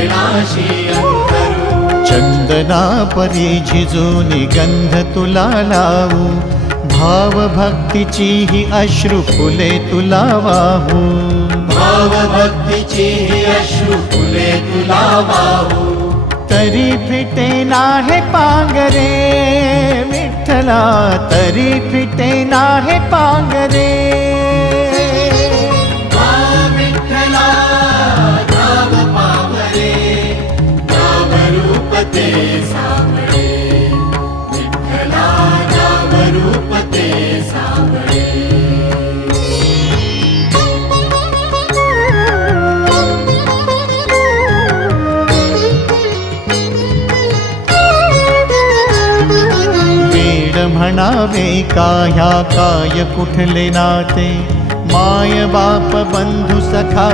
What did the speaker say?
चरणाशी अंतरू। चंदना परी झिजूनी गंध तुला लावू, भाव भक्तीची ही अश्रु फुले तुला वाहू। भाव भक्तीची ही अश्रु फुले तुला वाहू। तरी फिटे नाहे पांगरे विठ्ठला, तरी फिटे नाहे पांगरे। विठ्ठला नाम पावरे, नाम रूप ते सावळे। विठ्ठला नाम रूप ते सावळे। म्हणावे काह्या काय कुठले नाते, माय बाप बंधु सखा